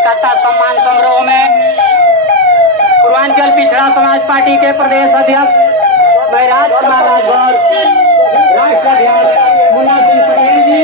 इकट्ठा सम्मान समारोह में पूर्वांचल पिछड़ा समाज पार्टी के प्रदेश अध्यक्ष महराज कुमार राजभर, राष्ट्राध्यक्ष मुन्ना सिंह पटेल जी,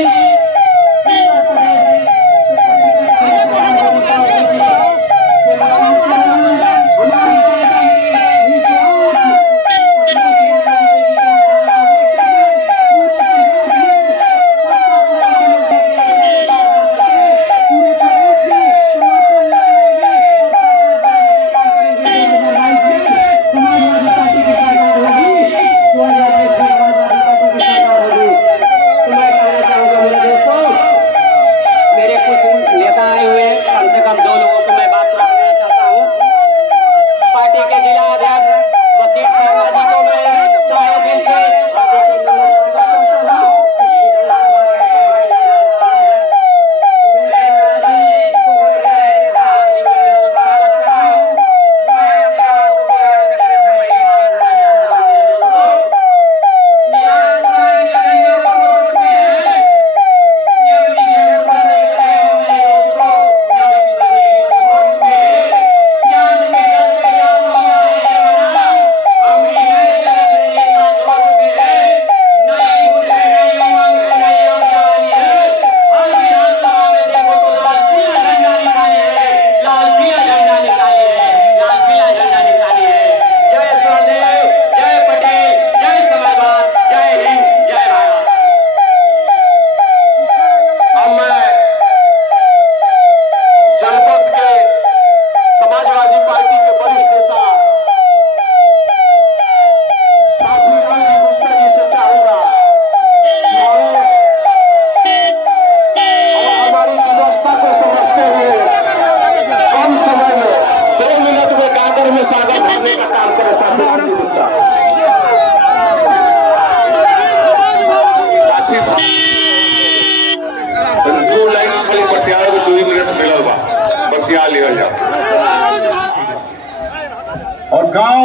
और गांव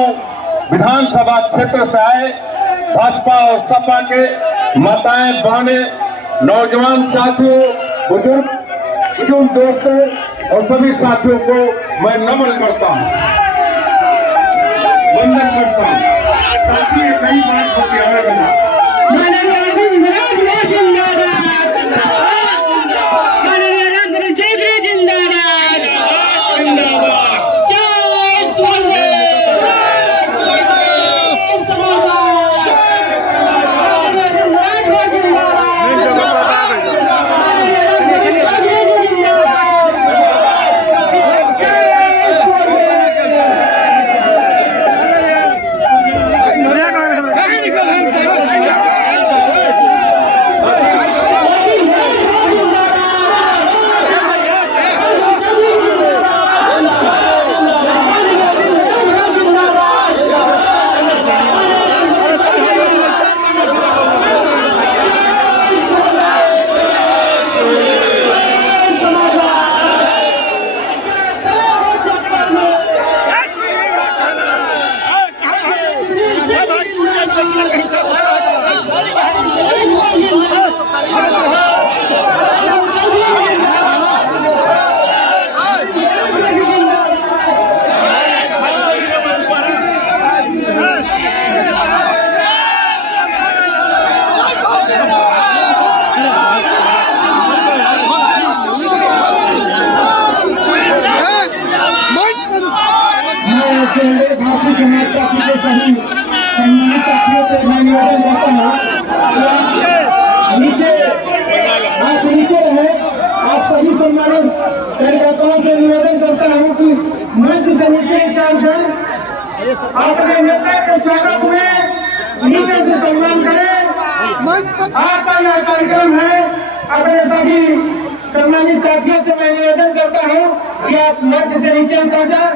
विधानसभा क्षेत्र से आए भाजपा और सपा के माताएं, बहनें, नौजवान साथियों, बुजुर्ग दोस्तों और सभी साथियों को मैं नमन करता हूं, वंदन करता हूं। कई बात होती है हमें बिना आप सभी सम्मानित कार्यकर्ताओं से निवेदन करता हूं कि मंच से नीचे अपने नेता के स्वागत में नीचे से सम्मान करें। आपका यह कार्यक्रम है। अपने सभी सम्मानित साथियों से मैं निवेदन करता हूं कि आप मंच से नीचे उतर जाए।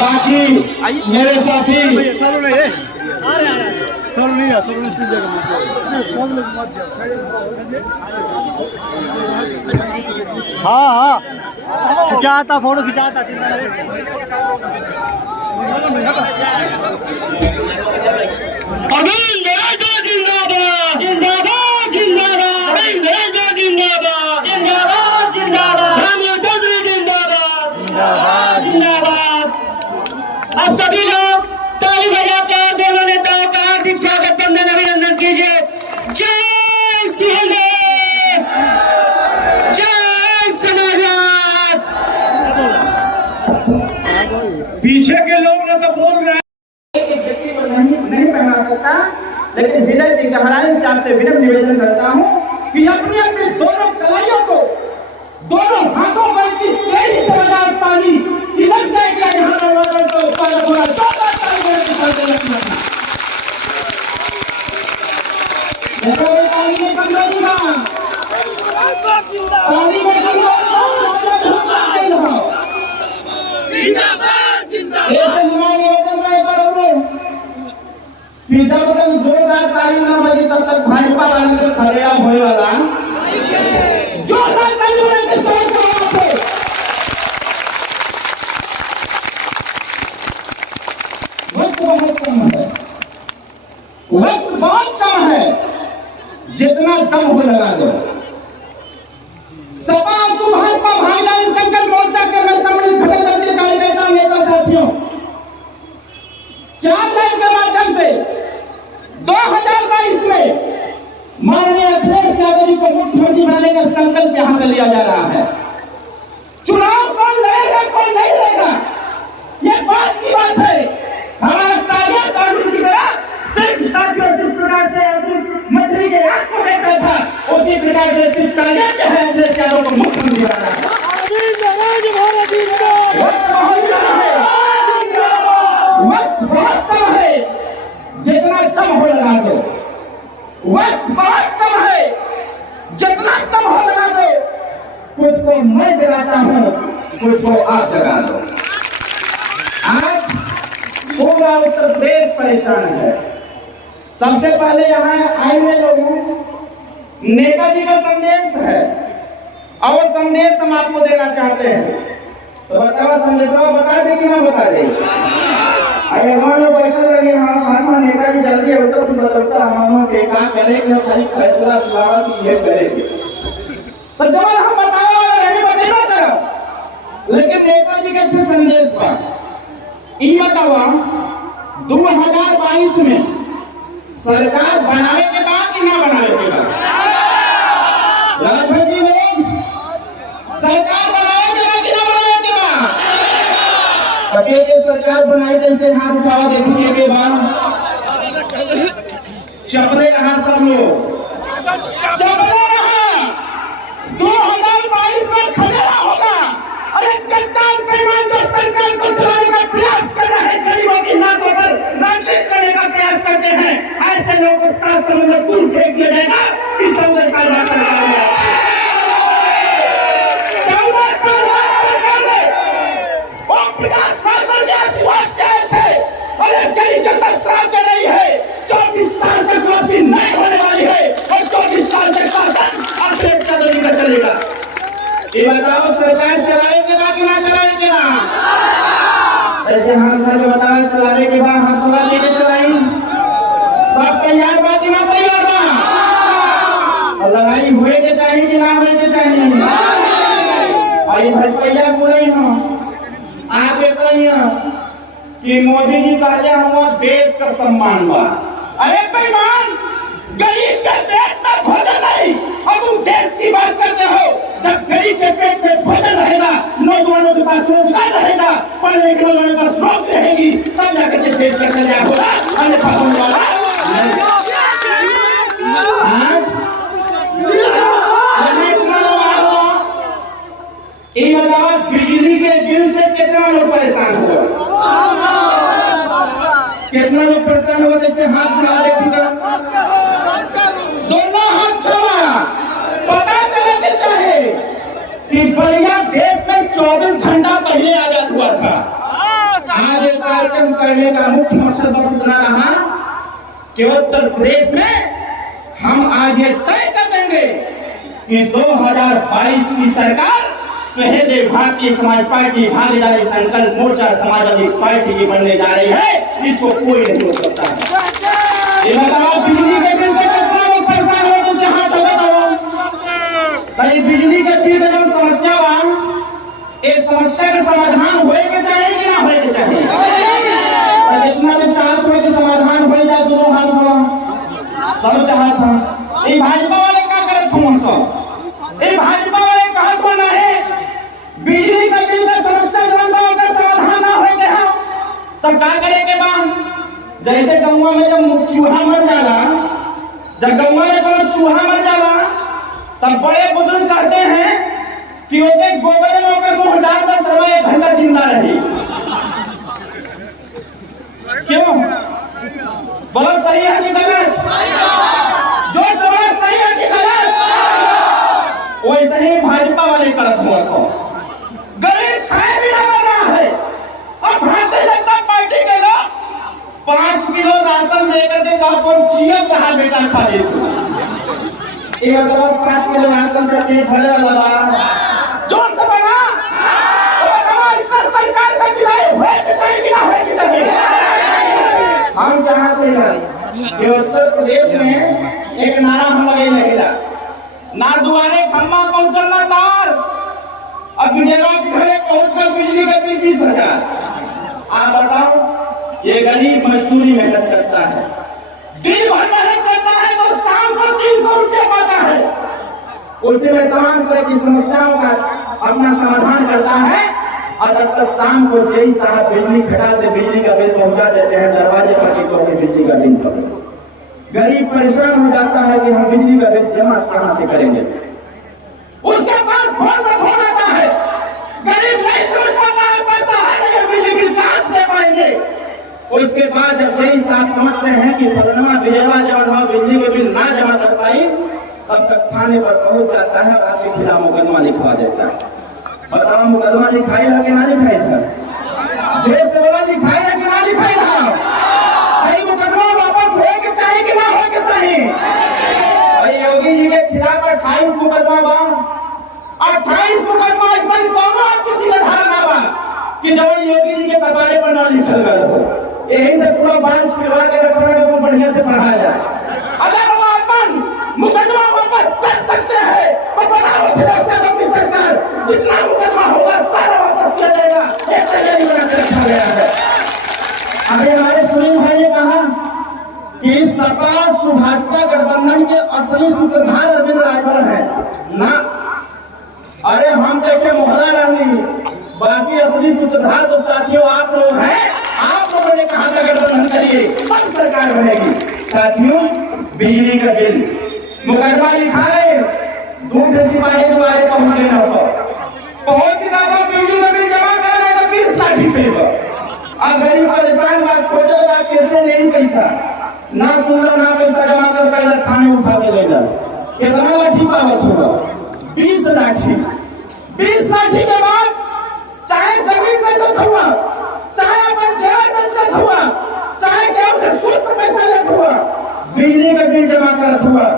बाकी मेरे साथी सब नहीं है, सब लोग हाँ खिंचाता, फोटो खिंचाता, चिंता नहीं। नरेंद्र जिंदाबाद जिंदाबाद जिंदाबाद रामू चौधरी जिंदाबाद जिंदाबाद जिंदाबाद। अब सभी लोग ताली बजाकर दोनों नेताओं का हार्दिक स्वागत बंदन अभिनंदन कीजिए। जय सिंह, जय समाजवाद। पीछे के लोग ना तो बोल रहे हैं एक व्यक्ति को नहीं पहना सकता, लेकिन हृदय की गहराई से आपसे विनम्र निवेदन करता हूँ कि अपनी अपनी दोनों कलाइयों को दोनों हाथों पर की तेजी से बजा पानी कि लग जाए क्या यहाँ पर वादन को उसका पूरा जोरदार ताली बजा के साथ रखना था। देखो ये पानी में कमजोरी ना, पानी में कमजोरी ना, ऐसे हमारा निवेदन मैं एक बार और कि जब तक जोरदार ताली ना बजी तब तक भाजपा वाले को खड़े होने वाला जोरदार ताली बजा के स्वागत करो। वक्त बहुत कम है, वक्त बहुत कम है, जितना दम हो लगा दो। सपा भाजपा भाईजान संकल्प मोर्चा के मैं सम्मिलित घटक दल के कार्यकर्ता नेता साथियों, 4 लाइन के माध्यम से 2022 में माननीय अखिलेश यादव जी को मुख्यमंत्री बनाने का संकल्प यहां से लिया जा रहा है। चुनाव कौन लड़ेगा कौन नहीं लड़ेगा ये बात की बात है। हमारा कालिया कानून की तरह सिर्फ साथियों जिस प्रकार से मछली के आंख को देखा था उसी प्रकार से सिर्फ कालिया जो है अखिलेश यादव को मुख्यमंत्री बनाना है। वक्त बहुत कम है, जितना कम हो लगा दो। वक्त बहुत कम है, जितना कम हो लगा दो। कुछ को मैं जगाता हूँ, कुछ को आप जगा दो। आज पूरा उत्तर प्रदेश परेशान है। सबसे पहले यहाँ आए हुए लोगों नेताजी का संदेश है और संदेश हम आपको देना चाहते हैं, तो बताओ संदेश बता दे कि ना बता दे। अरे मान लो बैठे लगे हाँ नेताजी जल्दी उठो तुम बदलता हमारे के क्या करेंगे खाली फैसला सुनावा कि ये करेंगे, तो जब हम बताओ रहने बतेगा करो। लेकिन नेताजी के जो संदेश बा ये बतावा 2022 में सरकार बनावे के बाद कि ना बनावे के बाद राजभर जी लोग सरकार बनावे के बाद कि ना बनावे के बाद पके के सरकार बनाई जैसे हाथ उठावा देखिए के बाद चपले रहा सब लोग चपले रहा 2022 में खड़ा होगा। अरे गद्दार बेईमान जो सरकार को चलाने का प्रयास कर रहे हैं, गरीबों की नाकों पर राजनीति करने का प्रयास करते हैं, ऐसे लोगों को 7 समुद्र दूर फेंक दिया जाएगा कि 14 साल बाद सरकार में 14 साल बाद सरकार में वो 50 साल पर ऐसी बात से आए थे। अरे गरीब जनता श्राप दे रही है, 24 साल तक वापसी नहीं होने वाली है और 24 साल तक शासन अखिलेश यादव जी का चलेगा। ये बताओ सरकार चलाएंगे बाकी ना चलाएंगे ना? ऐसे हाथ उठा के बताओ चलाने के बाद हाथ उठा लेके चलाई। सब तैयार बाकी ना तैयार ना? लड़ाई हुए के चाहिए कि ना हुए के चाहिए? आई भजपैया बोले हैं आगे कहिए कि मोदी जी कहले हम देश का सम्मान बा। अरे बेईमान गरीब के पेट में भोजन नहीं और तुम देश की बात करते हो। जब गरीब के पेट में भोजन रहेगा, नौजवानों के पास रोजगार रहेगा, पढ़े लिखे नौजवानों के पास नौकरी रहेगी, तब जाकर के देश का कल्याण होगा, अन्यथा होने वाला ये बताओ बिजली के बिल से कितना लोग परेशान हुआ? कितना लोग परेशान हुआ? जैसे हाथ उठा देती था, दोनों हाथ उठाया। पता चलना चाहे कि बढ़िया देश में 24 घंटा पहले आजाद हुआ था। आज एक कार्यक्रम करने का मुख्य मकसद बस इतना रहा कि उत्तर प्रदेश में हम आज ये तय कर देंगे कि 2022 की सरकार सहदेव भारतीय समाज पार्टी भागीदारी संकल्प मोर्चा समाजवादी पार्टी की बनने जा रही है। इसको कोई नहीं रोक सकता है। ये बताओ बिजली के बिल से कितना लोग परेशान हो? जिससे हाथ हो बताओ समस्या का समाधान होए के चाहे कि ना होए के चाहे? और इतना तो चाहत हो कि समाधान हो जाए दोनों हाथ सब चाहत था। ये भाजपा वाले क्या करत हूँ सब? ये भाजपा वाले कहत हो नहीं बिजली का बिल का समस्या जनता का समाधान ना होए के हम तब क्या करे के बा? जैसे गौवा में जब चूहा मर जाला, जब गौवा में कोई चूहा मर जाला तब बड़े बुजुर्ग कहते हैं कि ओके गोबर में होकर मुंह डाल दे सर्वा 1 घंटा जिंदा रही। क्यों बोलो सही है कि गलत? जो बोलो सही है कि गलत? वैसे ही भाजपा वाले करत हो सो गरीब खाए भी ना मर रहा है। अब भारतीय जनता पार्टी के लोग 5 किलो राशन देकर के कहा कौन चियत रहा बेटा खा ले तू। ये तो 5 किलो राशन से पेट भरे वाला बा जोर से बना इसका सरकार का विदाई होए कि नहीं कि ना होए कि नहीं? हम चाहते हैं कि उत्तर प्रदेश में एक नारा हम लगे रहेगा ना दुआरे खम्मा पहुंचल ना तार। अब विजयवा के घरे पहुंचकर बिजली का बिल 20,000। आप बताओ ये गरीब मजदूरी मेहनत करता है, दिन भर मेहनत करता है तो शाम को 300 रुपया पाता है। उससे में तमाम तरह की समस्याओं का अपना समाधान करता है और जब तक शाम को जय साहब बिजली खटाते बिजली का बिल पहुंचा देते हैं दरवाजे पर कि तो बिजली का बिल करो। गरीब परेशान हो जाता है कि हम बिजली का बिल जमा कहां से करेंगे। उसके पास फोन में फोन आता है, गरीब नहीं समझ पाता है पैसा है नहीं बिजली बिल कहां से दे पाएंगे। उसके बाद जब जय साहब समझते हैं कि फलनवा विजयवा जवान हो बिजली के बिल ना जमा कर पाई तब तक थाने पर पहुंच जाता है और आपके खिलाफ मुकदमा लिखवा देता है। बताओ मुकदमा लिखाई था कि ना लिखाई था? जेल से वाला लिखाई है कि ना लिखाई था? सही मुकदमा वापस हो के चाहे कि ना हो के चाहे? भाई योगी जी के खिलाफ 28 मुकदमा बा। 28 मुकदमा ऐसा कौनो किसी का धारणा बा कि जब योगी जी के कपारे पर ना लिखल गया हो। यही से पूरा बांध फिरवा के रखना को बढ़िया से पढ़ाया जाए। अगर वो अपन मुकदमा वापस कर सकते हैं तो बनाओ खिलाफ की सरकार जितना मुकदमा होगा सारा वापस किया जाएगा। एक तैयारी बना के रखा गया है। अभी हमारे सुनील भाई ने कहा कि सपा सुभाषपा गठबंधन के असली सूत्रधार अरविंद राजभर है ना। अरे हम देखे मोहरा रहनी, बाकी असली सूत्रधार तो साथियों आप लोग हैं। आप लोगों ने कहा था गठबंधन करिए तब सरकार बनेगी। साथियों बिजली का बिल मुकदमा लिखा है, 2 सिपाही द्वारे पहुंचे न सो पहुंच दादा बिजली का बिल जमा कर रहे तो 20 लाठी थे। अब गरीब परेशान बात खोजो बात कैसे नहीं पैसा ना सुनला ना पैसा जमा कर पहले थाने उठा के ले जा। कितना लाठी पावत होगा? 20 लाठी। 20 लाठी के बाद चाहे जमीन में तो हुआ, चाहे अपन जहर में तो हुआ, चाहे केवल से सूद पर पैसा लेत हुआ, बिजली का बिल जमा करत हुआ।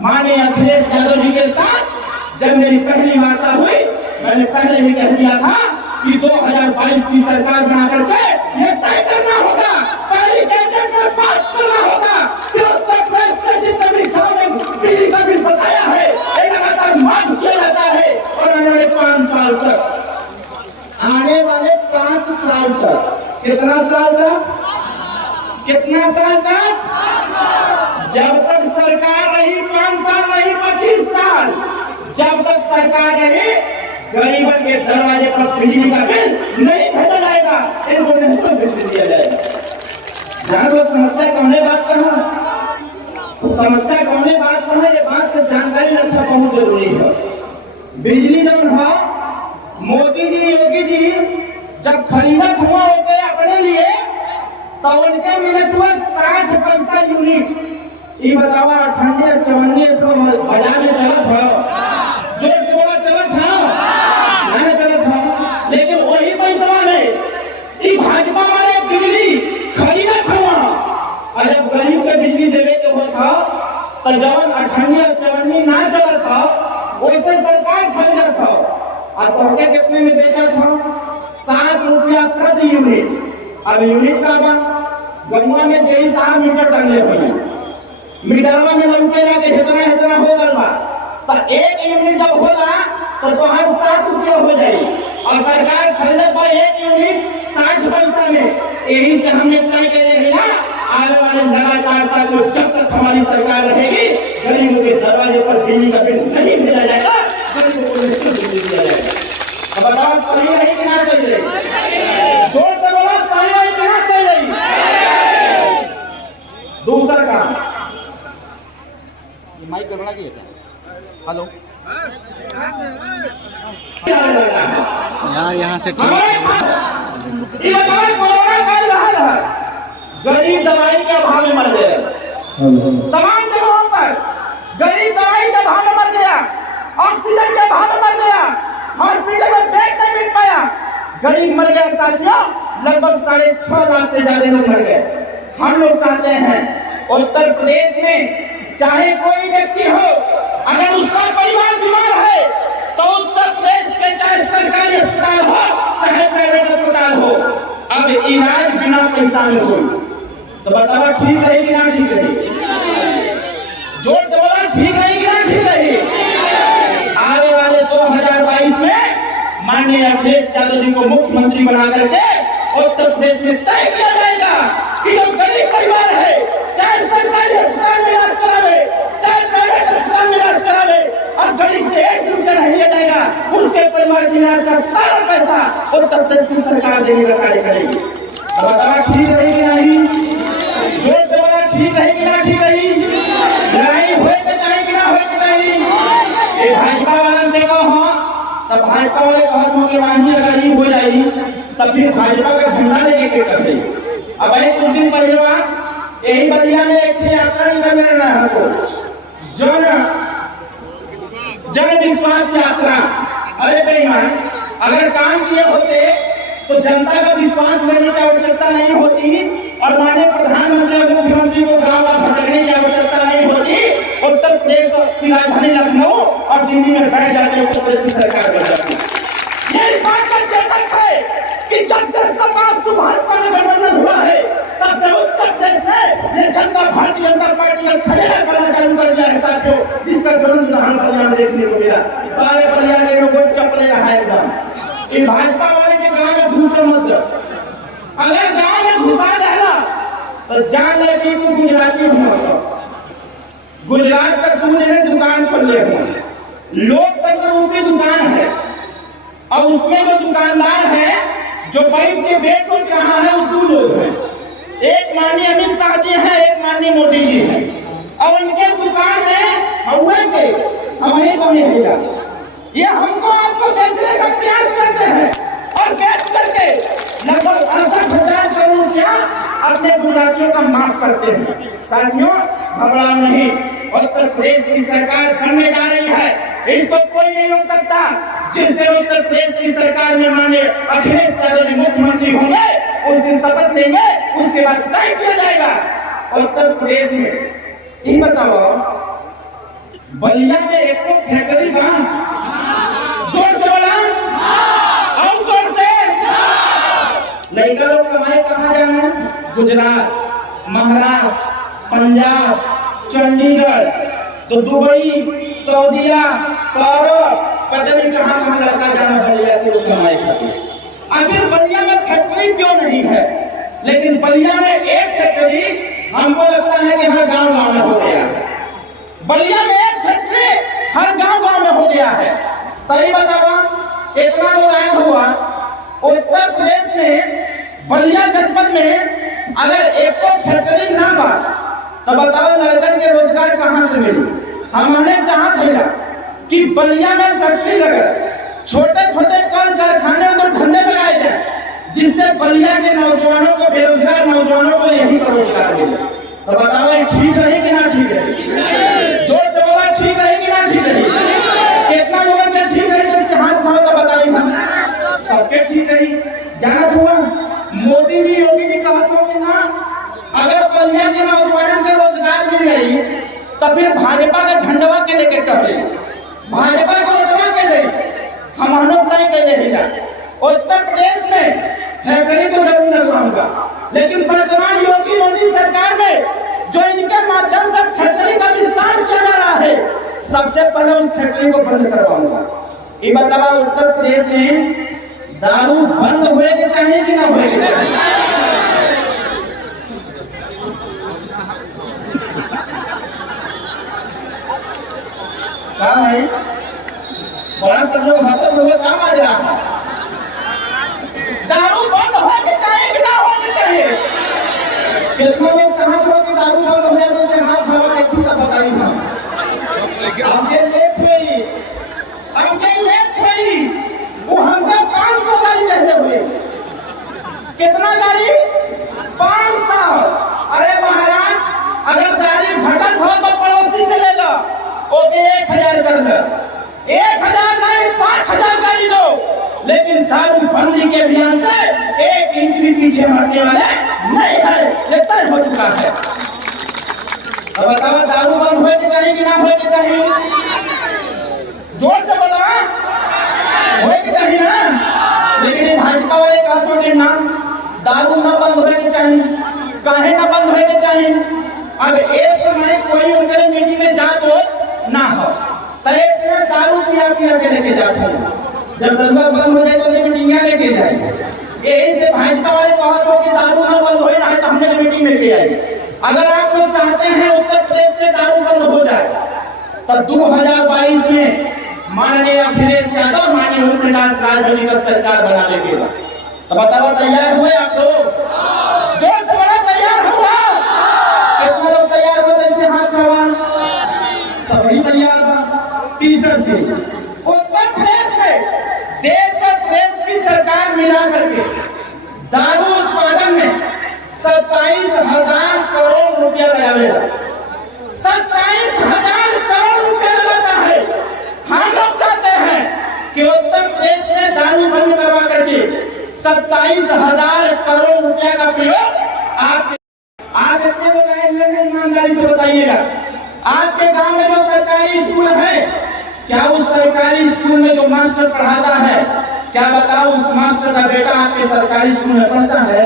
माननीय अखिलेश यादव जी के साथ जब मेरी पहली वार्ता हुई मैंने पहले ही कह दिया था कि 2022 की सरकार बना करके ये तय करना होगा, पहली कैबिनेट में पास करना होगा कि उत्तर प्रदेश के जितने भी गाँव में बिजली का बिल बताया है ये लगातार माफ किया जाता है। और आने वाले 5 साल तक, आने वाले 5 साल तक, कितना साल तक? कितना साल तक? जब तक सरकार रही 5 साल नहीं 25 साल, जब तक सरकार रही गरीबन के दरवाजे पर बिजली का बिल नहीं भेजा जाएगा, इनको नहीं तो बिजली दिया जाएगा। ध्यान दो समस्या कौने बात कहा, समस्या कौने बात कहा, ये बात की जानकारी रखना बहुत जरूरी है। बिजली जब है मोदी जी योगी जी जब खरीदत हुआ होते अपने लिए तो उनके मिलत हुआ 60 पैसा यूनिट। ये बतावा 58 54 बाजार में चला था, जो बोला चला था मैंने चला था, लेकिन वही पैसा में ये भाजपा वाले बिजली खरीदा था। और जब गरीब के बिजली देवे के हो था तो जवन 58 54 ना चला था वैसे सरकार खरीदा था और तोहके कितने में बेचा था? 7 रुपया प्रति यूनिट। अब यूनिट का बा गंगा में जई साहब मीटर टंगे हुए, मीटरवा में लौटेला के इतना इतना हो गल बा तो 1 यूनिट जब होला तो तोहर 7 रुपया हो जाई और सरकार खरीदत बा 1 यूनिट 60 पैसा में। यही से हमने तय करे है ना, आने वाले लगातार साथियों जब तक हमारी सरकार रहेगी गरीबों के दरवाजे पर बिजली का बिल नहीं भेजा जाएगा, गरीबों को निःशुल्क बिजली दिया जाएगा। अब बताओ सही रही कि ना सही रही? जोर से बोलो, सही रही कि ना सही रही? दूसरा काम, ये माइक गड़बड़ा गया क्या? हेलो, यहाँ से हमारे ये बताओ कोरोना काल रहा है, गरीब दवाई के अभाव में मर गए। तमाम जगहों पर गरीब दवाई के अभाव में मर गया, ऑक्सीजन के अभाव में मर गया, हॉस्पिटल में बेड नहीं मिल पाया, गरीब मर गया साथियों। लगभग 6.5 लाख से ज्यादा लोग मर गए। हम लोग चाहते हैं उत्तर प्रदेश में चाहे कोई व्यक्ति हो, अगर उसका परिवार बीमार है तो उत्तर प्रदेश के चाहे सरकारी अस्पताल हो चाहे प्राइवेट अस्पताल हो, अब इलाज बिना पैसा में हो। तो बताओ ठीक रही कि ना ठीक रही? जोर से बोला, ठीक रही कि ना ठीक रही? आने वाले 2022 में माननीय अखिलेश यादव जी को मुख्यमंत्री बना करके उत्तर प्रदेश में तय किया जाएगा कि जो गरीब परिवार है, चाहे सरकारी अस्पताल में इलाज करावे चाहे प्राइवेट अस्पताल में इलाज करावे, अब गरीब से 1 रुपया नहीं लिया जाएगा, उसके परिवार के इलाज का सारा पैसा उत्तर प्रदेश की सरकार देने का कार्य करेगी। अब बताओ ठीक रही कि नहीं? जोर से बोला, ठीक रही कि ना ठीक रही? लड़ाई होए के चाहे कि ना होए के चाहे? ये भाजपा वाला से कहो तब भाजपा वाले कहो कि वाही अगर ये हो जाएगी तब फिर भाजपा का झंडा लेके के कर रही। अब कुछ दिन पहले यही बलिया में एक यात्रा निकलने रहा है, तो जन विश्वास यात्रा। अरे बेईमान, अगर काम किए होते तो जनता का विश्वास लेने की आवश्यकता नहीं होती और माननीय प्रधानमंत्री और मुख्यमंत्री को गांव-गांव भटकने की आवश्यकता नहीं होती। उत्तर प्रदेश की राजधानी लखनऊ और दिल्ली में बैठ जाते उत्तर प्रदेश की सरकार बन जाती। ये इस बात का चेतक है कि जब से सपा भाजपा में गठबंधन हुआ है तब से उत्तर प्रदेश में ये भारतीय जनता पार्टी का खदेड़ा करना चालू कर दिया है साथियों, जिसका जन्म उदाहरण बलिया देखने को मिला। बारे बलिया के लोगों को चपले रहा है एकदम। ये भाजपा वाले के गांव में घुसे मत, अगर गांव में घुसा रहना तो जान लगे कि गुजराती हुआ, गुजरात का दूध ने दुकान खोल ले हुआ, लोकतंत्र रूपी दुकान है। अब उसमें जो दुकानदार है जो बैठ के बेच रहा है वो 2 लोग हैं, एक माननीय अमित शाह जी हैं, एक माननीय मोदी जी हैं। और उनके दुकान में हुए के हम ही को मिलेगा, ये हमको आपको बेचने का प्रयास करते हैं और बेच करके लगभग 68,000 करोड़ रुपया अपने गुजरातियों का माफ करते हैं। साथियों घबराओ नहीं, उत्तर प्रदेश की सरकार बनने जा रही है, इसको कोई नहीं रोक सकता। जिस दिन उत्तर प्रदेश की सरकार में माननीय अखिलेश यादव जी मुख्यमंत्री होंगे उस दिन शपथ लेंगे, उसके बाद तय किया जाएगा उत्तर प्रदेश में। ये बताओ बलिया में एक फैक्ट्री कहाँ? जोर से बोला, और जोर से। लड़का लोग कमाए कहाँ जाना है? गुजरात, महाराष्ट्र, पंजाब, चंडीगढ़, तो दुबई, सऊदीया, अरब, पता नहीं कहाँ कहाँ लड़का जाना बलिया के लोग कमाए खातिर। आखिर बलिया में फैक्ट्री क्यों नहीं है? लेकिन बलिया में एक फैक्ट्री हमको लगता है कि हर गांव-गांव में हो गया है। बलिया में एक फैक्ट्री हर गांव-गांव में हो गया है। तभी बताओ इतना लोग आया हुआ उत्तर प्रदेश में बलिया जनपद में अगर एक फैक्ट्री ना बा तो बताओ लड़कन के रोजगार कहाँ से मिली? हमने चाहा था कि बलिया में फैक्ट्री लगे, छोटे छोटे कल कारखाने में धंधे लगाए जाए जिससे बलिया के नौजवानों को, बेरोजगार नौजवानों को यहीं पर रोजगार मिले। तो बताओ ये ठीक रही कि ना ठीक रही? जोर से बोला, ठीक रही कि ना ठीक रही? कितना लोगों के ठीक रही? जैसे हाथ उठाओ तो बताइए, सबके ठीक रही। जानत हुआ मोदी जी, योगी जी कहा था कि ना अगर बलिया के नौजवानों के रोजगार मिल गई तो फिर भाजपा का झंडवा के लेके टहले, भाजपा को उठवा के दे, हम लोग नहीं कह देगा। उत्तर प्रदेश में फैक्ट्री तो जरूर लगवाऊंगा, लेकिन वर्तमान योगी मोदी सरकार में जो इनके माध्यम से फैक्ट्री का विस्तार किया जा रहा है, सबसे पहले उस फैक्ट्री को बंद करवाऊंगा। ये बतावा उत्तर प्रदेश में दारू बंद हुए के चाहिए कि ना हुए के चाहिए? कहाँ है? बड़ा सब लोग हंसते हुए कहाँ आ रहा है? दारू बंद होने के चाहिए कि ना होने के चाहिए? कितना लोग चाहते हो कि दारू बंद हो जाए तो हाथ हवा देखी तब बताइए हम। हमके लेट हुई वो हमका 500 गाड़ी रहते हुए। कितना गाड़ी? 500। अरे महाराज, अगर गाड़ी घटत हो तो पड़ोसी से ले लो, ओके 1000 कर दो। 1000 नहीं, 5000 गाड़ी दो, लेकिन दारू बंदी के अभियान से 1 इंच भी पीछे हटने वाले नहीं है, ये तय हो चुका है। अब बताओ, दारू बंद होए के चाहिए कि ना होए के चाहिए? जोर से बोला, होए के चाहिए ना? लेकिन ये भाजपा वाले कहते हैं ना, दारू ना बंद होए के चाहिए। काहे ना बंद होए के चाहिए? अब एक समय कोई उनके मीटिंग में जा तो ना हो, तय में दारू पिया के लेके जाते हैं। जब दंगा बंद हो जाए तो मीटिंग लेके जाए। यही से भाजपा वाले कहते हो कि दारू ना बंद होए ना है तो हमने मीटिंग में किया है। अगर आप लोग चाहते हैं उत्तर प्रदेश से दारू बंद हो जाए तो 2022 में माननीय अखिलेश यादव, माननीय ओम प्रकाश राजभरी का सरकार बना लेगा। तो बताओ, तैयार हुए आप लोग? जोर से बड़ा तैयार हुआ? कितना लोग तैयार हुए? जैसे हाथ हवा सभी तैयार था। तीसरा चीज, उत्तर प्रदेश में देश और प्रदेश की सरकार मिला करके दारू उत्पादन में 27,000 करोड़ रुपया लगावेगा। 27,000 करोड़ रुपया लगाता है। हम लोग चाहते हैं कि उत्तर प्रदेश में दारू बंद करवा करके 27,000 करोड़ रुपया का प्रयोग आप इतने लोग आए हुए हैं, ईमानदारी से बताइएगा, आपके गांव में जो सरकारी स्कूल है, क्या उस सरकारी स्कूल में जो मास्टर पढ़ाता है, क्या बताओ उस मास्टर का बेटा आपके सरकारी स्कूल में पढ़ता है?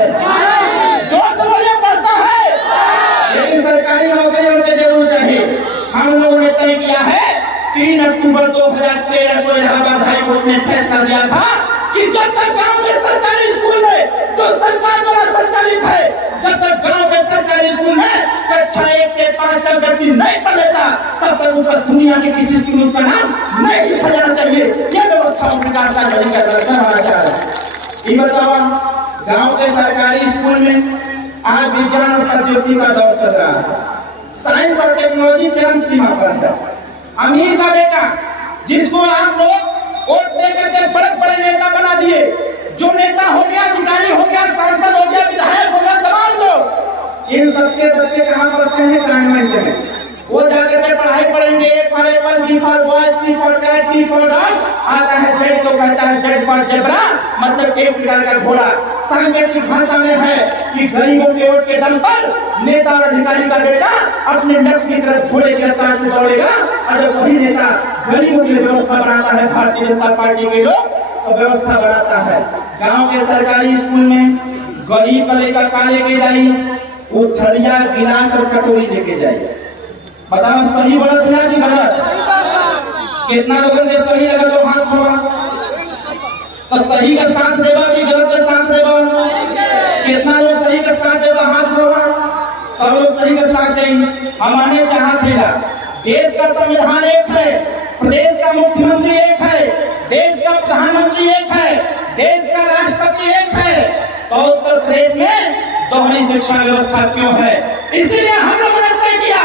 जो तो बोले पढ़ता है, लेकिन सरकारी नौकरी उनके जरूर चाहिए। हम लोगों ने तय किया है 3 अक्टूबर 2013 को इलाहाबाद हाई कोर्ट ने फैसला दिया था कि जब तक गांव के सरकारी स्कूल में जो सरकार द्वारा संचालित है, जब तक गांव के सरकारी स्कूल में कक्षा 1 से 5 तक व्यक्ति नहीं पढ़ लेता, तब तक उसका दुनिया के किसी स्कूल में उसका नाम नहीं लिखा जाना चाहिए। यह व्यवस्था विकास का होना चाहिए। ये बताओ, गांव के सरकारी स्कूल में आज विज्ञान और प्रौद्योगिकी का दौर चल रहा है, साइंस और टेक्नोलॉजी चरम सीमा पर है। अमीर का बेटा जिसको आप लोग वोट दे करके बड़े बड़े नेता बना दिए, जो नेता हो गया, अधिकारी हो गया, सांसद हो गया, विधायक हो गया, तमाम लोग, इन सबके बच्चे कहाँ पढ़ते हैं? कॉन्वेंट में। वो जाकर के पढ़ाई पढ़ेंगे, A for apple, B for boy, C for cat, D for dog, आता है Z तो कहता है Z for zebra, मतलब एक प्रकार का घोड़ा। सांकेतिक भाषा में है कि गरीबों के वोट के दम पर नेता और अधिकारी का बेटा अपने लक्ष्य की तरफ घोड़े की रफ्तार से दौड़ेगा, और जब वही नेता गरीबों की व्यवस्था बनाता है, भारतीय जनता पार्टी के लोग तो व्यवस्था बनाता है। गांव के सरकारी स्कूल में गरीब का लेकर का लेके जाई, वो थड़िया, गिलास और कटोरी लेके जाए। बताओ, सही बोला था कि गलत? कितना लोगों के सही लगा तो हाथ छुआ। तो सही का साथ देगा कि गलत का साथ देगा? कितना लोग सही का साथ देगा? हाथ छुआ। सब लोग सही का साथ देंगे। हमारे चाहत है, देश का संविधान एक है, प्रदेश का मुख्यमंत्री एक है, देश का प्रधानमंत्री एक है, देश का राष्ट्रपति एक है, तो उत्तर प्रदेश में दोहरी शिक्षा व्यवस्था क्यों है? इसीलिए हम लोगों ने तय किया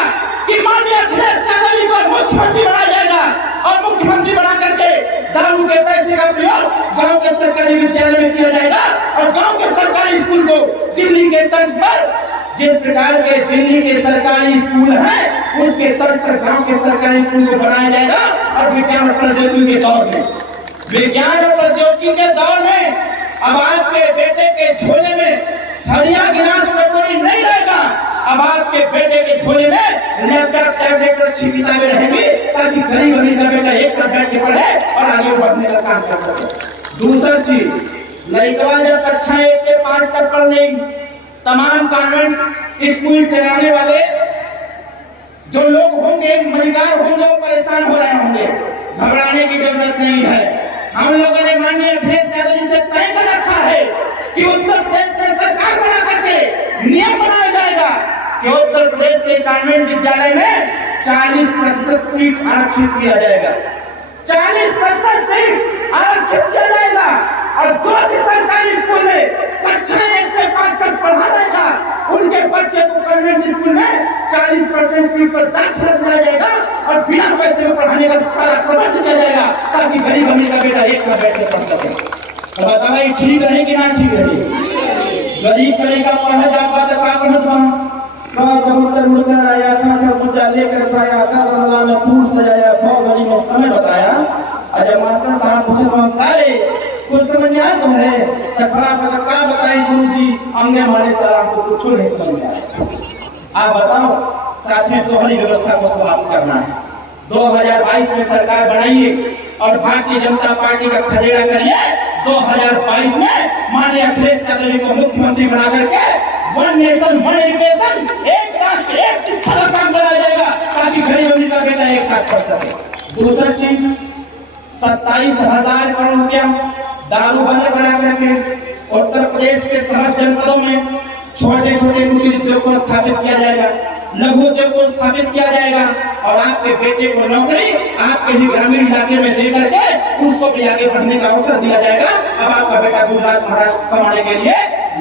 कि माननीय अखिलेश यादव जी को मुख्यमंत्री बनाया जाएगा, और मुख्यमंत्री बना करके दारू के पैसे का प्रयोग गांव के सरकारी विद्यालय में किया जाएगा, और गांव के सरकारी स्कूल को दिल्ली के तर्ज पर, जिस प्रकार के दिल्ली के सरकारी स्कूल हैं, उसके तर्ज पर गांव के सरकारी स्कूल को बनाया जाएगा। और विज्ञान और प्रौद्योगिकी के दौर में, विज्ञान और प्रौद्योगिकी के दौर में अब आपके बेटे के झोले में थड़िया, गिलास, कटोरी नहीं रहेगा। अब आपके बेटे के झोले में लैपटॉप, टैबलेट और अच्छी किताबें रहेंगी, ताकि गरीब अमीर का बेटा एक साथ बैठ के पढ़े और आगे बढ़ने का काम कर सके। दूसरी चीज, लड़का जब कक्षा 1 से 5 तक पढ़ लेगी, तमाम कॉन्वेंट स्कूल चलाने वाले जो लोग होंगे, मलिकार होंगे, वो परेशान हो रहे होंगे। घबराने की जरूरत नहीं है। हम लोगों ने माननीय अखिलेश यादव जी से तय कर रखा है कि उत्तर प्रदेश में सरकार बना करके नियम बनाया जाएगा कि उत्तर प्रदेश के कॉन्वेंट विद्यालय में 40% सीट आरक्षित किया जाएगा। 40% सीट आरक्षित किया जाएगा और जो भी सरकारी स्कूल में कक्षा 1 से 5 तक पढ़ा रहेगा उनके बच्चे को कॉन्वेंट स्कूल में 40% सीट पर दाखिला दिया जाएगा और बिना पैसे में पढ़ाने का सारा प्रबंध किया जाएगा ताकि गरीब अमीर का बेटा एक साथ बैठ कर पढ़ सके। तो बताओ ये ठीक रहे कि ना ठीक रहे? गरीब का लड़का पढ़ा जा पाता का पढ़त बा कबूतर उड़कर आया था खरबूजा लेकर खाया गमला में फूल सजाया भाव घड़ी में समय बताया। अजय मास्टर साहब पूछे अरे कुछ समझ में आया तुम्हारे खड़ा पता का बताएं गुरुजी हमने हमारे सलाम को कुछ नहीं समझ में आया। आप बताओ साथियों तोहरी व्यवस्था को समाप्त करना है। 2022 में सरकार बनाइए और भारतीय जनता पार्टी का खदेड़ा करिए। 2022 में माननीय अखिलेश यादव जी को मुख्यमंत्री बना करके वन नेशन वन एजुकेशन, एक राष्ट्र एक शिक्षा का काम कराया जाएगा ताकि गरीब अमीर का बेटा एक साथ पढ़ सके। दूसरी चीज 27,000 करोड़ रुपया दारू बंद करा करके उत्तर प्रदेश के समस्त जनपदों में छोटे छोटे कुटीर उद्योग को स्थापित किया जाएगा, लघु उद्योग को स्थापित किया जाएगा और आपके बेटे को नौकरी आपके ही ग्रामीण इलाके में दे करके उसको भी आगे बढ़ने का अवसर दिया जाएगा। अब आपका बेटा गुजरात महाराष्ट्र कमाने के लिए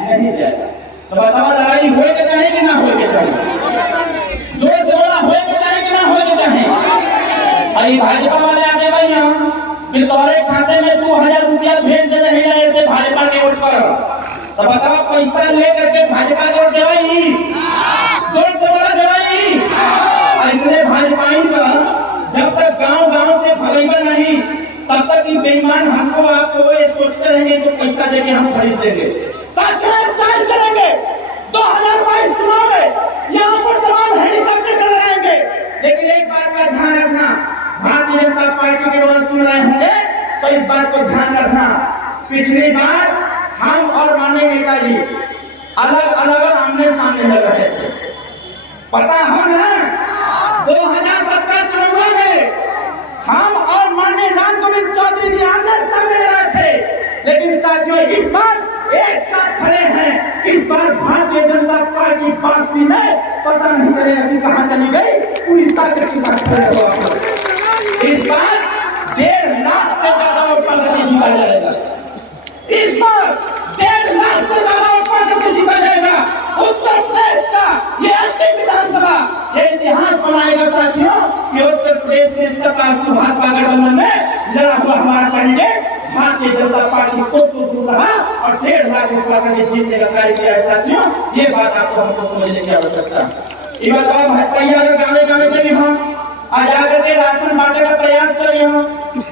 नहीं जाएगा। तो बताओ लड़ाई होए के चाहे कि ना होए के चाहे? जोर से बोला होए के चाहे कि ना होए के चाहे? भाई भाजपा वाले आगे भाई यहाँ कि तोरे खाते में 2000 रुपया भेज दे रहे हैं ऐसे भाजपा के वोट पर। तो बताओ पैसा लेकर के भाजपा के वोट देवाई? जोर से बोला देवाई? इसलिए भाजपाई का जब तक गांव से भगैबा नहीं तब तक ये बेईमान हमको आपको ये सोचते रहेंगे तो पैसा देके हम खरीद लेंगे। साथियों चलेंगे 2022 चुनाव में यहाँ पर तमाम हेलीकॉप्टर लगाएंगे, लेकिन एक बात का ध्यान रखना, भारतीय जनता पार्टी के लोग सुन रहे होंगे तो इस बात को ध्यान रखना, पिछली बार हम और माननीय नेताजी अलग अलग आमने सामने लग रहे थे। पता हो ना 2017 चुनाव में हम और माननीय राम गोविंद चौधरी जी आमने सामने लग रहे थे, लेकिन साथियों इस बार एक साथ खड़े हैं। इस बार भारतीय जनता पार्टी बांसुरी में पता नहीं चलेगा कि कहां चली गई, पूरी ताकत के साथ खड़े हो आप लोग। इस बार 1.5 लाख से ज्यादा वोट पाकर जीता जाएगा। इस बार 1.5 लाख से ज्यादा वोट पाकर जीता जाएगा। उत्तर प्रदेश का ये अंतिम विधानसभा ये इतिहास बनाएगा साथियों कि उत्तर प्रदेश में सपा सुभाष गठबंधन में लड़ा हुआ हमारा कैंडिडेट भारतीय जनता पार्टी को दूर रहा और 1.5 लाख रुपया करके जीतने का कार्य किया है। साथियों ये बात आपको हमको समझने की आवश्यकता। ये बताओ भाजपा अगर गाँव गई हम आज आकर के राशन बांटे का प्रयास करिए हम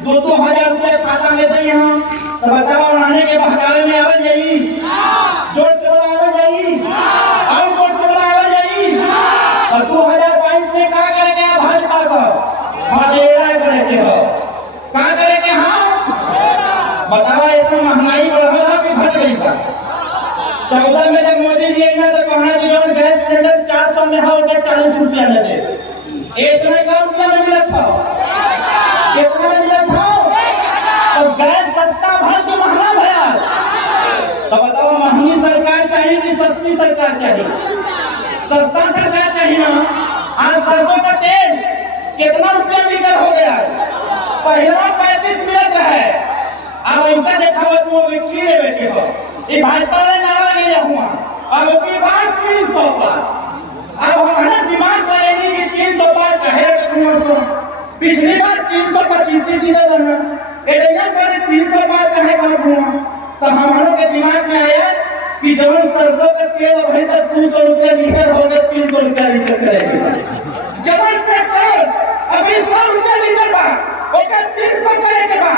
2-2 हजार रुपया खाता में दी हम तो बताओ उन्होंने के बहकावे में आवाज जाई जोर से बोला आवाज जाई और जोर से बोला आवाज जाई। और 2022 में क्या करेंगे भाजपा को खदेड़ा करेंगे हो क्या करेंगे हम बतावा ऐसा महंगाई बढ़ रहा कि घट गई था। 14 में जब मोदी जी ने तो कहना कि जब गैस सिलेंडर 400 में हो गया 40 रुपया में दे इस समय का रुपया में मिला था कितना में मिला था और गैस सस्ता भर तो महंगा भया। तो बताओ महंगी सरकार चाहिए कि सस्ती सरकार चाहिए? सस्ता सरकार चाहिए ना। आज सरसों का तेल कितना रुपया लीटर हो गया? पहला 35 मिनट रहा है। अब ऐसा देखा हो तुम विक्ट्री ले बैठे हो ये भाजपा ने नारा लिया हुआ अब की बात 300 पर। अब हमारे दिमाग लगाने की 300 पर कहे रखूंगा पिछली बार 325 जीता था एडेना पहले 300 पर कहे करूंगा तो हमारों के दिमाग में आया कि जब सरसों का तेल अभी तक 200 रुपया लीटर हो गया 300 रुपया लीटर करेगा। जवान पेट्रोल अभी 100 रुपया लीटर बा ओका 300 करे के बा।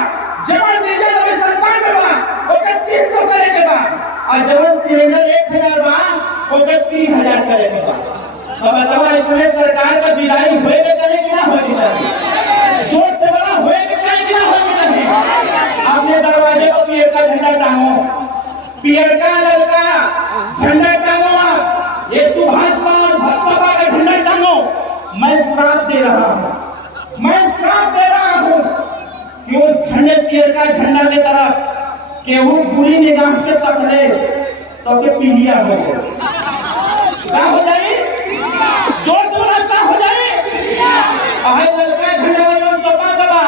जवान डीजल अभी 97 बा ओका 300 करे के बा। और जवान सिलेंडर 1000 बा ओका 3000 करे के बा। अब बताओ इसमें सरकार का विदाई होए के चाहिए कि ना होए के चाहिए? जोर से बड़ा होए के चाहिए कि ना होए के चाहिए? आपने दरवाजे पर पियर का झंडा टांगो पियर का ललका झंडा टांगो आप ये सुभाष पाल सपा का झंडा टांगो। मैं श्राप दे रहा हूँ कि उस झंडे पियर का झंडा के तरफ केहू बुरी निगाह से तकले तो के पीलिया हो क्या हो जाए जोर से बोला क्या हो जाए अहे ललका झंडा वाला सोपा दबा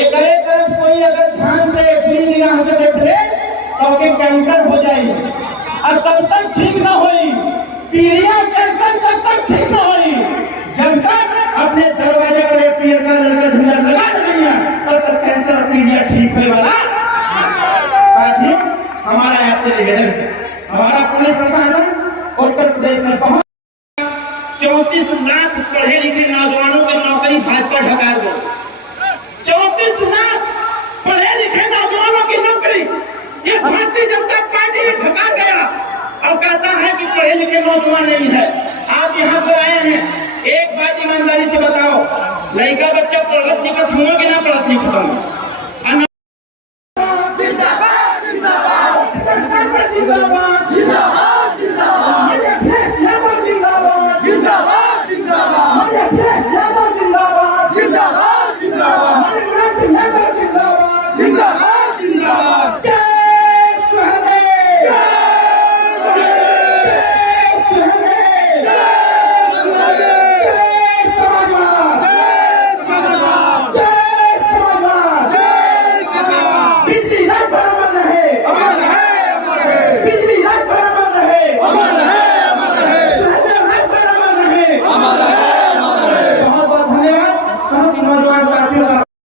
एक तरफ कोई अगर ध्यान से बुरी निगाह से देख ले तो के कैंसर हो जाए और तब तक ठीक ना होई पीलिया कैंसर तब तक ठीक ना होई जब तक अपने दरवाजे पर पियर का ललका झंडा लगा नहीं है तब तक कैंसर पीलिया ठीक होने वाला साथियों हमारा आपसे निवेदन है हमारा पुलिस प्रशासन उत्तर प्रदेश में बहुत 34 लाख पढ़े लिखे नौजवानों की नौकरी भाजपा ढकार दो 34 लाख पढ़े लिखे नौजवानों की नौकरी ये भारतीय जनता पार्टी ने ढकार गया और कहता है कि पढ़े लिखे नौजवान नहीं है। आप यहाँ पर आए हैं एक बात ईमानदारी से बताओ लड़का बच्चा पढ़त लिखत होंगे कि ना पढ़त लिखत होंगे